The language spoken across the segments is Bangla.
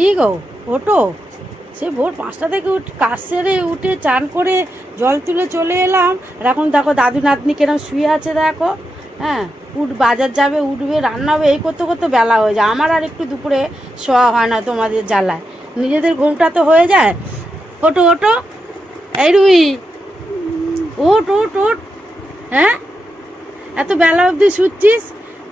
কি গো, ওটো। সে ভোর 5টা থেকে কাজ সেরে উঠে চান করে জল তুলে চলে এলাম। আর এখন দেখো দাদু নাতনি কেরম শুয়ে আছে দেখো। হ্যাঁ, বাজার যাবে, উঠবে, রান্না হবে, এই করতে করতে বেলা হয়ে যায়। আমার আর একটু দুপুরে শোয়া হয় না তোমাদের জ্বালায়। নিজেদের ঘুমটা তো হয়ে যায়। ওটো ওটো, এই রুই, ওট ওট ওট। হ্যাঁ, এত বেলা অবধি শুচ্ছিস?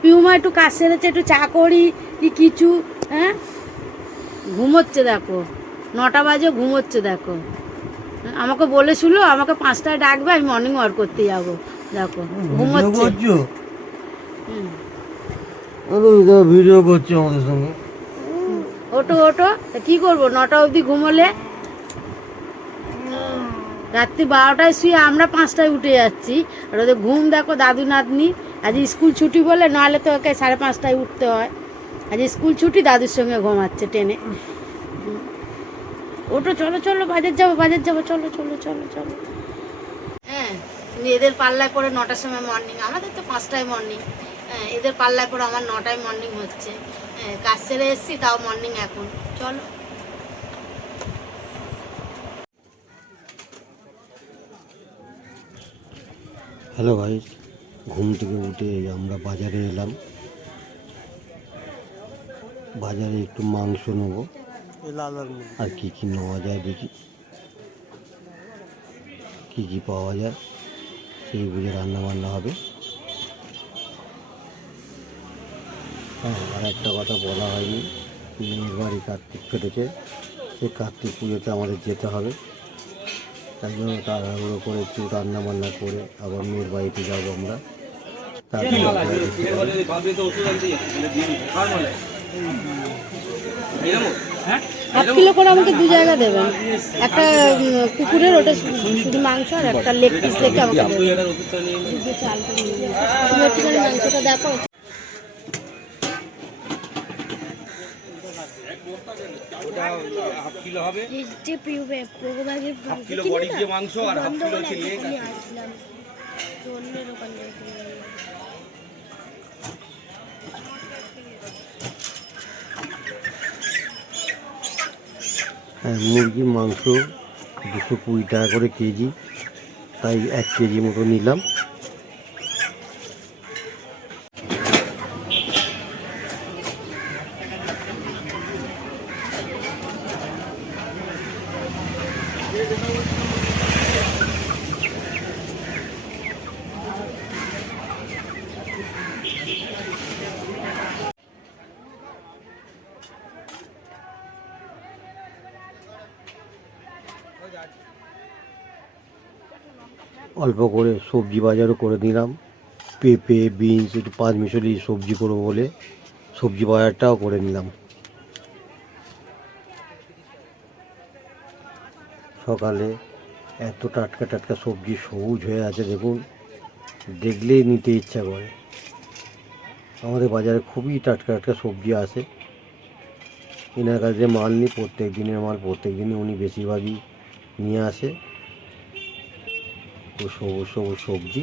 পিউমা একটু কাজ সেরেছে, একটু চা করি কি কিছু। হ্যাঁ, ঘুমোচ্ছে দেখো, 9টা বাজে ঘুমোচ্ছে দেখো। আমাকে বলেছিল আমাকে 5টায় ডাকবে, আমি মর্নিং ওয়াক করতে যাবো। দেখো ঘুমোচ্ছে। ভিডিও করছে আমাদের সঙ্গে। ওটো ওটো, কি করবো 9টা অবধি ঘুমোলে? রাত্রি 12টায় শুয়ে আমরা 5টায় উঠে যাচ্ছি। আর ওদের ঘুম দেখো দাদু নাতনি। আজ স্কুল ছুটি বলে, নাহলে তো ওকে 5:30টায় উঠতে হয়। আজ স্কুল ছুটি, দাদুর সঙ্গে ঘুমাচ্ছে ট্রেনে। ওটো, চলো চলো, বাজার যাবো, বাজার যাবো, চলো চলো চলো চলো। হ্যাঁ, এদের পাল্লায় পরে 9টার সময় মর্নিং, আমাদের তো 5টায় মর্নিং। হ্যাঁ, এদের পাল্লায় পরে আমার 9টায় মর্নিং হচ্ছে। হ্যাঁ, কাজ সেরে এসেছি, তাও মর্নিং এখন। চলো। হ্যালো ভাই, ঘুম থেকে উঠে আমরা বাজারে এলাম। বাজারে একটু মাংস নেবো, আর কি কি নেওয়া যায় দেখি, কি কি পাওয়া যায় সেই বুঝে রান্না বান্না হবে। হ্যাঁ, আর একটা কথা বলা হয়নি, মেয়ের বাড়ি কার্তিক ফেটেছে, সেই কার্তিক পুজোতে আমাদের যেতে হবে। তাই জন্য তাড়াহুড়ো করে একটু রান্না বান্না করে আবার মেয়ের বাড়িতে যাবো আমরা। হাফ কিলো করে আমাকে 2 জায়গা দেবেন। একটা কুকুরের, ওটা শুধু মাংস, আর একটা লেগ পিস লেগে আমাকে দেবেন। চালটা নিয়ে তুমি একটুখানি মাংসটা দেখো। মুরগির মাংস 220 টাকা করে কেজি, তাই 1 কেজি মতো নিলাম। অল্প করে সবজি বাজারও করে নিলাম, পেঁপে, বিনস, একটু 5 মিশালি সবজি করবো বলে সবজি বাজারটাও করে নিলাম। সকালে এত টাটকা টাটকা সবজি সবুজ হয়ে আছে দেখুন, দেখলেই নিতে ইচ্ছা করে। আমাদের বাজারে খুবই টাটকা টাটকা সবজি আসে। এনার কাছে মাল নিই, প্রত্যেক দিনের মাল, প্রত্যেক দিনই উনি বেশিরভাগই নিয়ে আসে। তো সবুজ সবুজ সবজি।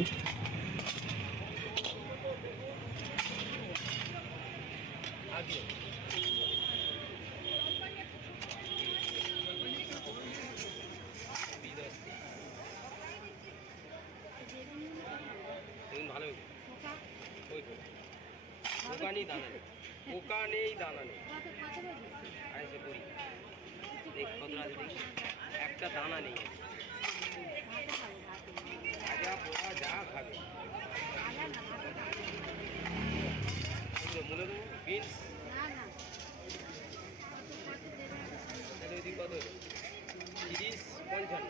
একটা দানা নেই, যা খাবে বিনস কত 30-55।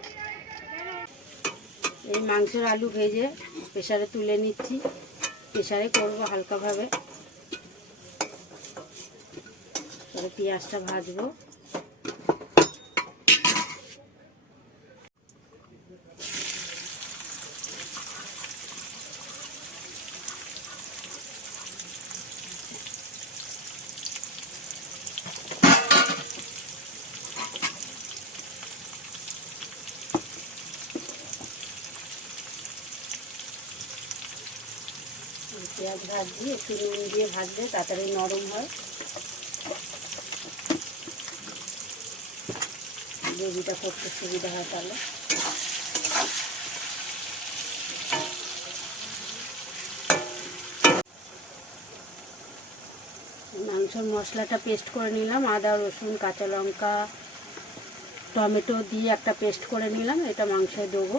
এই মাংসের আলু ভেজে প্রেসারে তুলে নিচ্ছি। প্রেসারে করবো হালকাভাবে, তারপরে পেঁয়াজটা ভাজবো। পেঁয়াজ ভাজছি, একটু নুন দিয়ে ভাজলে তাড়াতাড়ি নরম হয়। গ্রেভিটা করতে সুবিধা হয় তাহলে। মাংসের মশলাটা পেস্ট করে নিলাম, আদা রসুন কাঁচা লঙ্কা টমেটো দিয়ে একটা পেস্ট করে নিলাম, এটা মাংসে দেবো।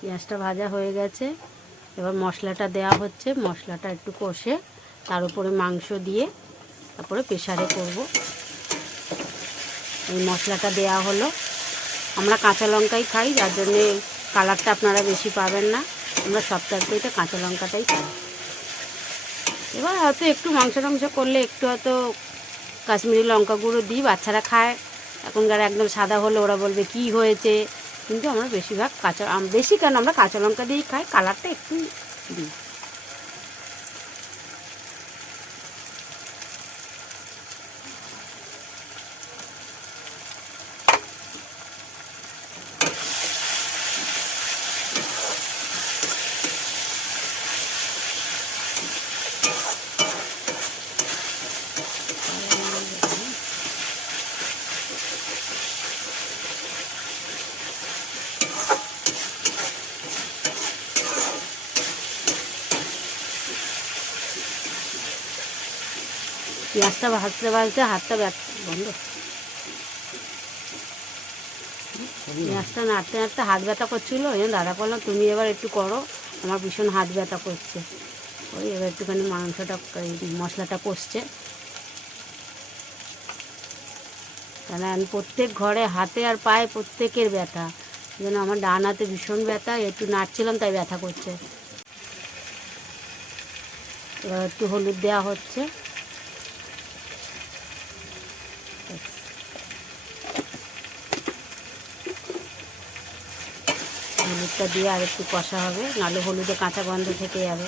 পেঁয়াজটা ভাজা হয়ে গেছে, এবার মশলাটা দেওয়া হচ্ছে। মশলাটা একটু কষে তার উপরে মাংস দিয়ে তারপরে প্রেসারে করব। এই মশলাটা দেওয়া হলো। আমরা কাঁচা লঙ্কাই খাই, যার জন্যে কালারটা আপনারা বেশি পাবেন না। আমরা সব তরকারিতে কাঁচা লঙ্কাটাই খাই। এবার হয়তো একটু মাংস করলে একটু হয়তো কাশ্মীরি লঙ্কা গুঁড়ো দিই, বাচ্চারা খায়। এখনকার একদম সাদা হলে ওরা বলবে কি হয়েছে, কিন্তু আমরা বেশিরভাগ বেশি কেন আমরা কাঁচা লঙ্কা দিয়েই খাই, কালারটা একটু দিই। পেঁয়াজটা ভাজতে হাতটা বন্ধ, পেঁয়াজটা নাড়তে হাত ব্যথা করছিলো। এই দাদা বললাম তুমি এবার একটু করো, আমার ভীষণ হাত ব্যথা করছে। ওই এবার একটুখানি মাংসটা মশলাটা কষছে। কেন আমি প্রত্যেক ঘরে হাতে আর পায়ে প্রত্যেকের ব্যথা, যেন আমার ডান হাতে ভীষণ ব্যথা, একটু নাড়ছিলাম তাই ব্যথা করছে। এবার একটু হলুদ দেওয়া হচ্ছে। হলুদটা দিয়ে আর একটু কষা হবে, নাহলে হলুদে কাঁচা গন্ধ থেকে যাবে।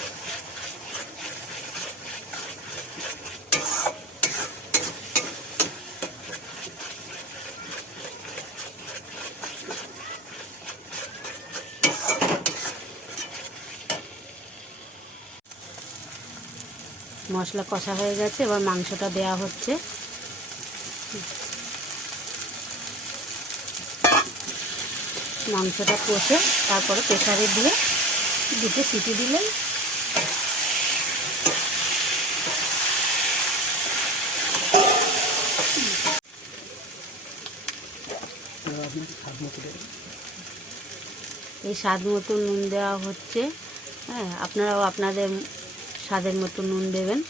মশলা কষা হয়ে গেছে, এবার মাংসটা দেওয়া হচ্ছে। মাংসটা কষে তারপরে প্রেসারে দিয়ে 2টো সিটি দিলেই এই স্বাদ মতো নুন দেওয়া হচ্ছে। হ্যাঁ, আপনারাও আপনাদের স্বাদের মতো নুন দেবেন।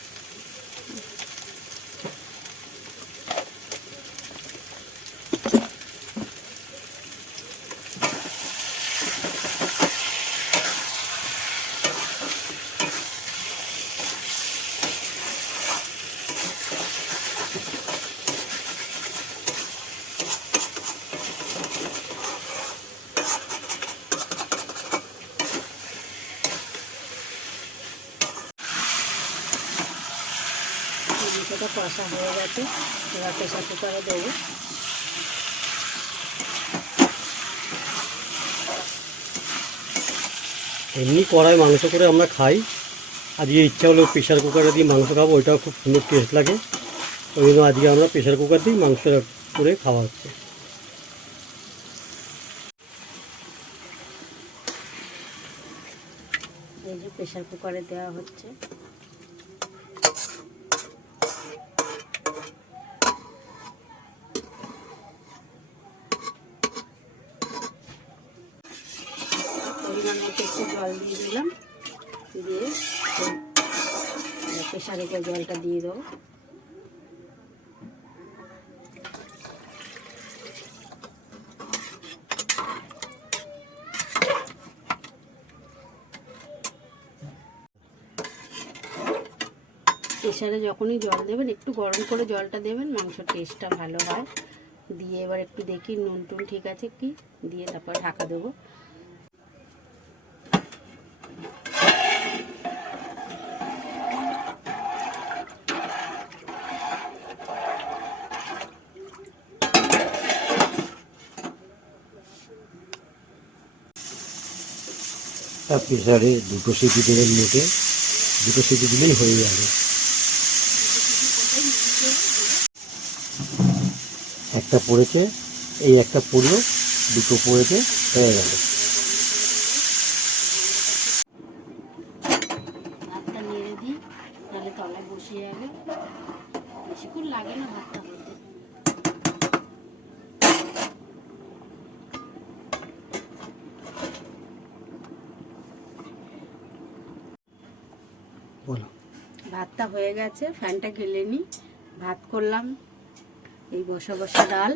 মাংসটা কষা হয়ে গেছে, এবার প্রেসার কুকারে দেবো। এমনি কড়াই মাংস করে আমরা খাই, আজকে ইচ্ছা হলো প্রেশার কুকারে দিয়ে মাংস খাবো, ওইটাও খুব সুন্দর টেস্ট লাগে। ওই জন্য আজকে আমরা প্রেশার কুকার দিয়ে মাংস করে খাওয়া হচ্ছে। এই যে প্রেসার কুকারে দেওয়া হচ্ছে। পরিমাণ মতো একটু জল দিয়ে দিলাম, দিয়ে প্রেসারে জলটা দিয়ে দেবো। প্রেসারে যখনই জল দেবেন একটু গরম করে জলটা দেবেন, মাংসের টেস্টটা ভালো হয়। দিয়ে এবার একটু দেখি নুন টুন ঠিক আছে কি, দিয়ে তারপর ঢাকা দেবো। প্রেসারে 2টো সিটি দেবেন মোটে, 2টো সিটি দিলেই হয়ে যাবে। একটা পড়েছে, এই একটা পড়লো, 2টো পড়েছে, হয়ে গেল। ভাতটা নেড়ে দিই, তাহলে তলায় বসে যাবে, বেশিক্ষণ লাগে না ভাতটা হতে। বলো। ভাতটা হয়ে গেছে, ফ্যানটা গেলে নি, ভাত করলাম, এই বসা বসা ডাল,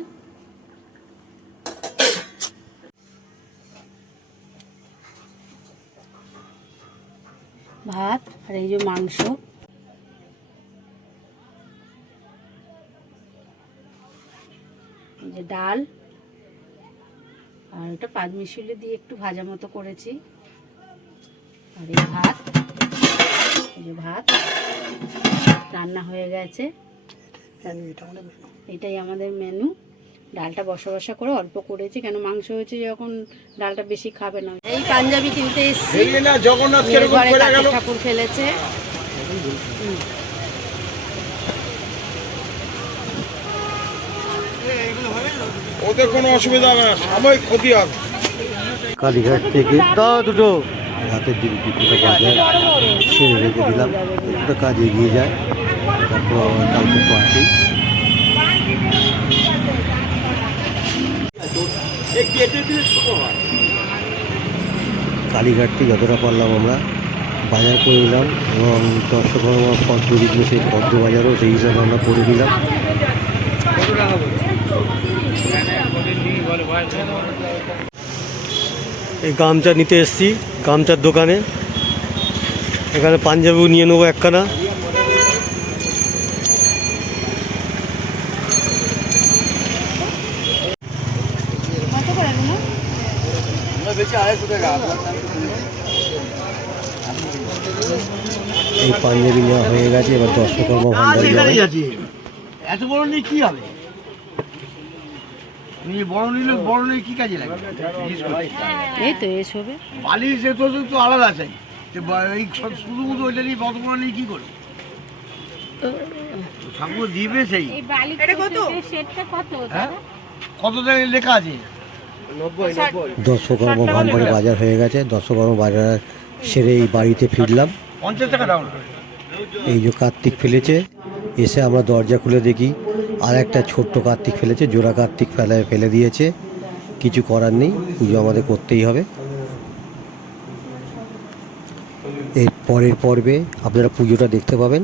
ভাত, আর এই যে মাংস, এই যে ডাল, আর এটা পাঁচমিশালি দিয়ে একটু ভাজা মতো করেছি, আর এই ভাত, এই যে ভাত রান্না হয়ে গেছে। এটাই আমাদের মেনু। ডালটা বসা বসা করে অল্প করেছি, কেন মাংস হয়েছে যখন ডালটা বেশি খাবে না। এই পাঞ্জাবি কিনতে এসেছি, মেয়ের ঘরে কার্তিক ঠাকুর ফেলেছে। ওদের কোনো অসুবিধা হবে না, সাময়িক ক্ষতি হবে। কালীঘাট থেকে দুটো রাতের দিন 2টো বাজার সেরে রেখে দিলাম, দুটো কাজ এগিয়ে যায়, তারপর কালকে তো আছেই। কালীঘাটটি যতটা পারলাম আমরা বাজার করে নিলাম, এবং দর্শকর্মা পদ্ম যেগুলো সেই পদ্ম বাজারও সেই হিসাবে আমরা করে নিলাম। এই গামছা নিতে এসেছি গামছার দোকানে, এখানে পাঞ্জাবিও নিয়ে নেবো একখানা। এই পাঞ্জাবি নেওয়া হয়ে গেছে, এবার দর্শকর্মা ভান্ডারে যাবে। এত বড় নিয়ে কি হবে? বড় নিলে বড় নিয়ে কি কাজে লাগে? এই তো এসবে বালিশ তো আলাদা চাই, এই শুধু শুধু ওইটা নিয়ে বড় বড় নিয়ে কি করবে? ঠাকুর দিবে সেই কত লেখা আছে? দর্শকর্মা ভান্ডারে বাজার হয়ে গেছে, দর্শকর্মা বাজার সেরে এই বাড়িতে ফিরলাম। 50 টাকা ডাউন। এই যে কার্তিক ফেলেছে, এসে আমরা দরজা খুলে দেখি আর একটা ছোট্ট কার্তিক ফেলেছে, জোড়া কার্তিক ফেলে দিয়েছে। কিছু করার নেই, পুজো আমাদের করতেই হবে। এর পরের পর্বে আপনারা পুজোটা দেখতে পাবেন।